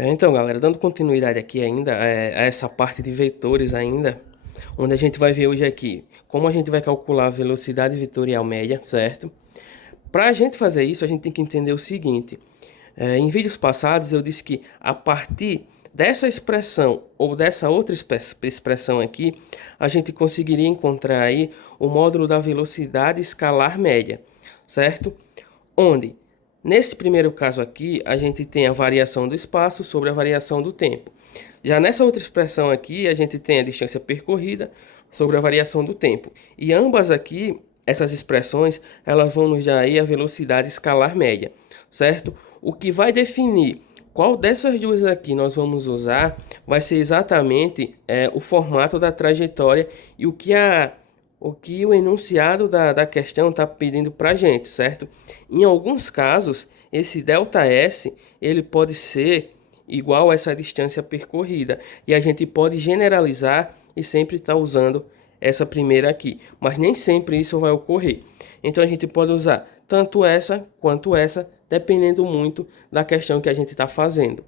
Então, galera, dando continuidade aqui ainda a essa parte de vetores ainda, onde a gente vai ver hoje aqui como a gente vai calcular a velocidade vetorial média, certo? Para a gente fazer isso, a gente tem que entender o seguinte. Em vídeos passados eu disse que a partir dessa expressão ou dessa outra expressão aqui, a gente conseguiria encontrar aí o módulo da velocidade escalar média, certo? Onde, nesse primeiro caso aqui, a gente tem a variação do espaço sobre a variação do tempo. Já nessa outra expressão aqui, a gente tem a distância percorrida sobre a variação do tempo. E ambas aqui, essas expressões, elas vão nos dar aí a velocidade escalar média, certo? O que vai definir qual dessas duas aqui nós vamos usar vai ser exatamente o formato da trajetória e o que o enunciado da questão está pedindo para a gente, certo? Em alguns casos, esse ΔS ele pode ser igual a essa distância percorrida. E a gente pode generalizar e sempre estar usando essa primeira aqui. Mas nem sempre isso vai ocorrer. Então a gente pode usar tanto essa quanto essa, dependendo muito da questão que a gente está fazendo.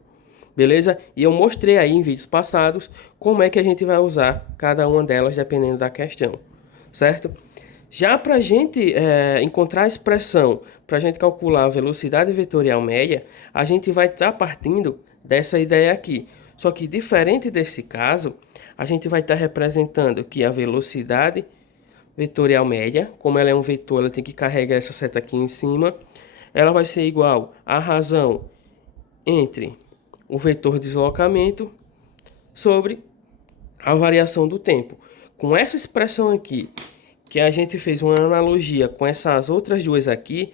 Beleza? E eu mostrei aí em vídeos passados como é que a gente vai usar cada uma delas dependendo da questão. Certo? Já para a gente encontrar a expressão, para a gente calcular a velocidade vetorial média, a gente vai estar partindo dessa ideia aqui. Só que diferente desse caso, a gente vai estar representando que a velocidade vetorial média, como ela é um vetor, ela tem que carregar essa seta aqui em cima, ela vai ser igual à razão entre o vetor deslocamento sobre a variação do tempo. Com essa expressão aqui, que a gente fez uma analogia com essas outras duas aqui,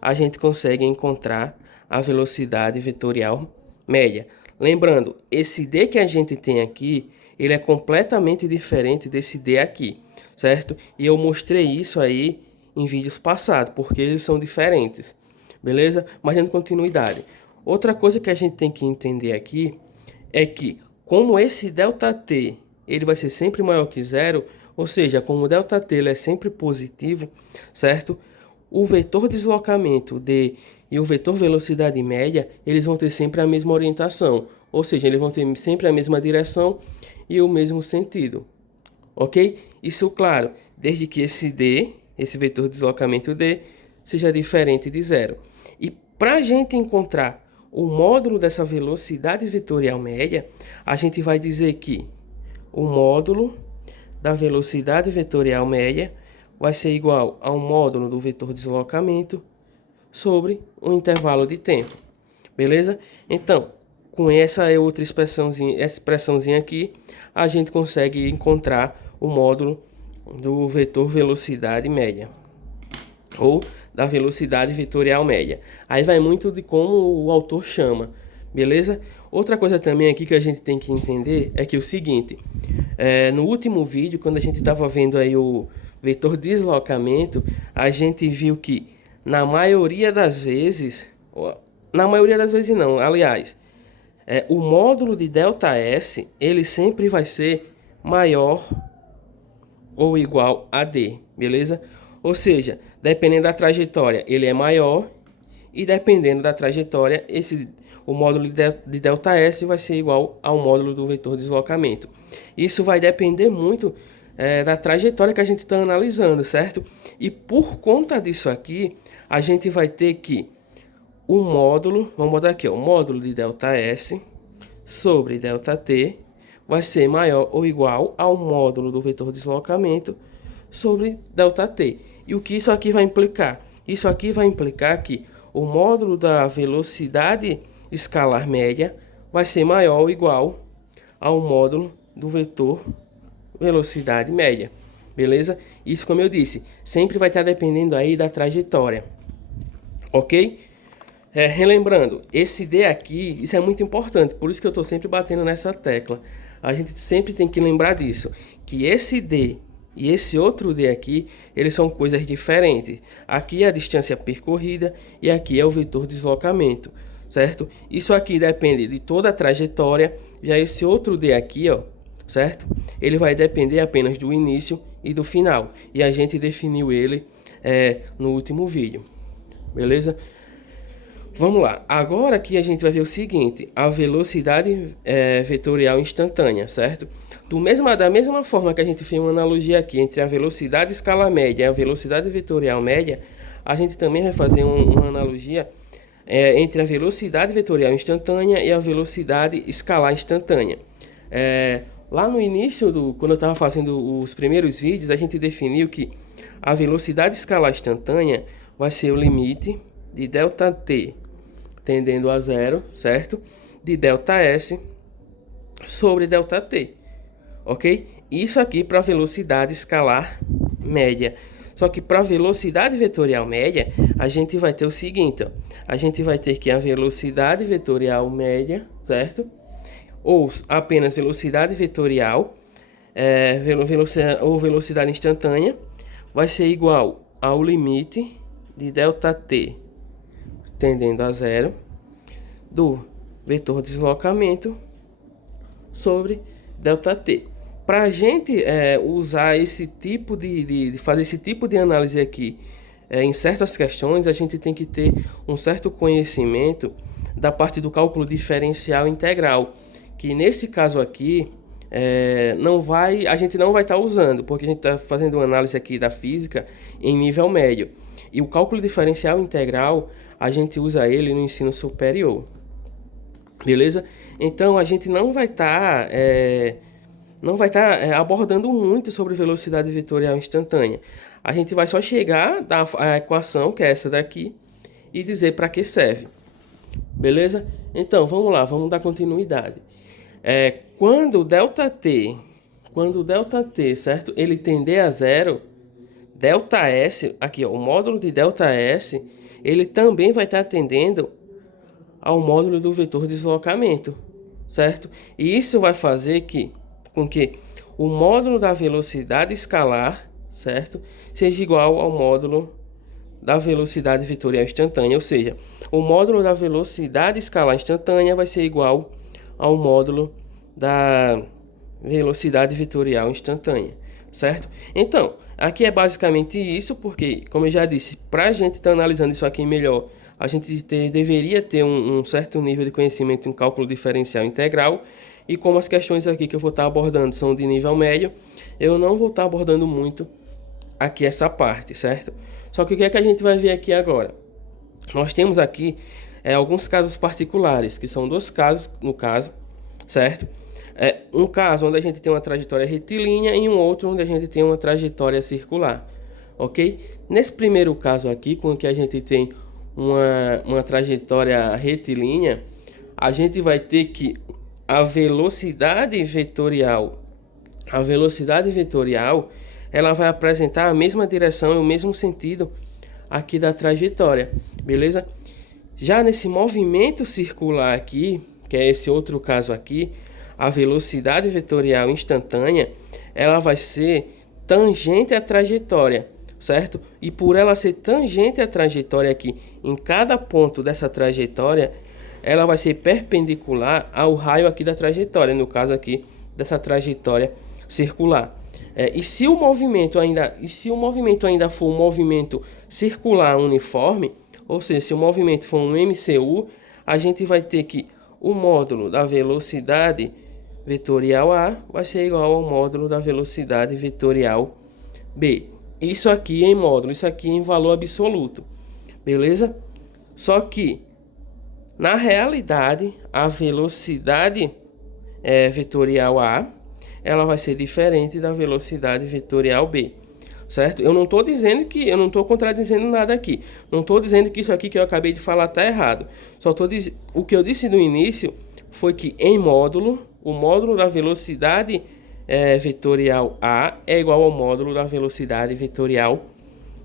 a gente consegue encontrar a velocidade vetorial média. Lembrando, esse D que a gente tem aqui, ele é completamente diferente desse D aqui, certo? E eu mostrei isso aí em vídeos passados, porque eles são diferentes, beleza? Mas dando continuidade. Outra coisa que a gente tem que entender aqui é que, como esse ΔT ele vai ser sempre maior que zero, ou seja, como o ΔT ele é sempre positivo, certo? O vetor deslocamento D e o vetor velocidade média, eles vão ter sempre a mesma orientação, ou seja, eles vão ter sempre a mesma direção e o mesmo sentido, ok? Isso, claro, desde que esse D, esse vetor deslocamento D, seja diferente de zero. E para a gente encontrar o módulo dessa velocidade vetorial média, a gente vai dizer que o módulo da velocidade vetorial média vai ser igual ao módulo do vetor deslocamento sobre o intervalo de tempo. Beleza? Então, com essa outra expressãozinha aqui, a gente consegue encontrar o módulo do vetor velocidade média ou da velocidade vetorial média. Aí vai muito de como o autor chama, beleza? Outra coisa também aqui que a gente tem que entender é que o seguinte, no último vídeo, quando a gente estava vendo aí o vetor deslocamento, a gente viu que na maioria das vezes não, aliás, o módulo de ΔS, ele sempre vai ser maior ou igual a D, beleza? Ou seja, dependendo da trajetória, ele é maior e dependendo da trajetória, o módulo de ΔS vai ser igual ao módulo do vetor deslocamento. Isso vai depender muito da trajetória que a gente está analisando, certo? E por conta disso aqui, a gente vai ter que o módulo, vamos botar aqui, ó, o módulo de ΔS sobre ΔT vai ser maior ou igual ao módulo do vetor deslocamento sobre ΔT. E o que isso aqui vai implicar? Isso aqui vai implicar que o módulo da velocidade escalar média vai ser maior ou igual ao módulo do vetor velocidade média. Beleza? Isso, como eu disse, sempre vai estar dependendo aí da trajetória. Ok? Relembrando, esse D aqui, isso é muito importante, por isso que eu estou sempre batendo nessa tecla. A gente sempre tem que lembrar disso, que esse D e esse outro D aqui, eles são coisas diferentes. Aqui é a distância percorrida e aqui é o vetor deslocamento, certo? Isso aqui depende de toda a trajetória, já esse outro D aqui, ó, certo? Ele vai depender apenas do início e do final, e a gente definiu ele no último vídeo, beleza? Vamos lá. Agora aqui a gente vai ver o seguinte, a velocidade vetorial instantânea, certo? Da mesma forma que a gente fez uma analogia aqui entre a velocidade escalar média e a velocidade vetorial média, a gente também vai fazer uma analogia entre a velocidade vetorial instantânea e a velocidade escalar instantânea. Lá no início, quando eu estava fazendo os primeiros vídeos, a gente definiu que a velocidade escalar instantânea vai ser o limite de ΔT tendendo a zero, certo? De ΔS sobre ΔT, ok? Isso aqui para velocidade escalar média. Só que para velocidade vetorial média, a gente vai ter o seguinte, ó. A gente vai ter que a velocidade vetorial média, certo? Ou apenas velocidade vetorial, ou velocidade instantânea, vai ser igual ao limite de ΔT tendendo a zero do vetor deslocamento sobre ΔT. Para a gente usar esse tipo de fazer esse tipo de análise aqui em certas questões, a gente tem que ter um certo conhecimento da parte do cálculo diferencial integral, que nesse caso aqui a gente não vai estar usando, porque a gente está fazendo uma análise aqui da física em nível médio. E o cálculo diferencial integral, a gente usa ele no ensino superior. Beleza? Então, a gente não vai estar abordando muito sobre velocidade vetorial instantânea. A gente vai só chegar a equação, que é essa daqui, e dizer para que serve. Beleza? Então, vamos lá, vamos dar continuidade. Quando o ΔT, certo? Ele tender a zero, ΔS, aqui ó, o módulo de ΔS, ele também vai estar tendendo ao módulo do vetor deslocamento, certo? E isso vai fazer com que o módulo da velocidade escalar, certo, seja igual ao módulo da velocidade vetorial instantânea, ou seja, o módulo da velocidade escalar instantânea vai ser igual ao módulo da velocidade vetorial instantânea, certo? Então, aqui é basicamente isso, porque, como eu já disse, para a gente estar analisando isso aqui melhor, a gente deveria ter um certo nível de conhecimento em cálculo diferencial integral, e como as questões aqui que eu vou estar abordando são de nível médio, eu não vou estar abordando muito aqui essa parte, certo? Só que o que é que a gente vai ver aqui agora? Nós temos aqui alguns casos particulares, que são dois casos, no caso, certo? Um caso onde a gente tem uma trajetória retilínea e um outro onde a gente tem uma trajetória circular, ok? Nesse primeiro caso aqui, com que a gente tem uma trajetória retilínea, a gente vai ter que a velocidade vetorial, ela vai apresentar a mesma direção e o mesmo sentido aqui da trajetória, beleza? Já nesse movimento circular aqui, que é esse outro caso aqui, a velocidade vetorial instantânea, ela vai ser tangente à trajetória, certo? E por ela ser tangente à trajetória aqui, em cada ponto dessa trajetória, ela vai ser perpendicular ao raio aqui da trajetória, no caso aqui dessa trajetória circular. E se o movimento ainda for um movimento circular uniforme, ou seja, se o movimento for um MCU, a gente vai ter que o módulo da velocidade vetorial A vai ser igual ao módulo da velocidade vetorial B. Isso aqui em módulo, isso aqui em valor absoluto, beleza? Só que, na realidade, a velocidade vetorial A, ela vai ser diferente da velocidade vetorial B, certo? Eu não estou contradizendo nada aqui. Não estou dizendo que isso aqui que eu acabei de falar está errado. O que eu disse no início foi que em módulo, o módulo da velocidade vetorial A é igual ao módulo da velocidade vetorial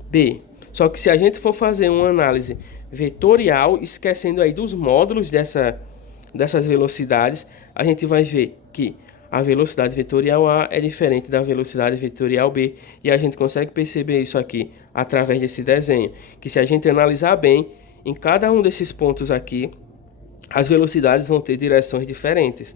B. Só que se a gente for fazer uma análise vetorial, esquecendo aí dos módulos dessas velocidades, a gente vai ver que a velocidade vetorial A é diferente da velocidade vetorial B, e a gente consegue perceber isso aqui através desse desenho, que se a gente analisar bem, em cada um desses pontos aqui, as velocidades vão ter direções diferentes.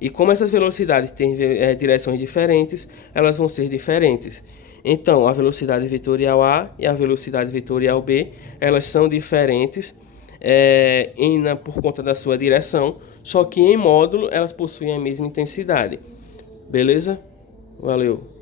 E como essas velocidades têm direções diferentes, elas vão ser diferentes. Então, a velocidade vetorial A e a velocidade vetorial B, elas são diferentes por conta da sua direção, só que em módulo elas possuem a mesma intensidade. Beleza? Valeu!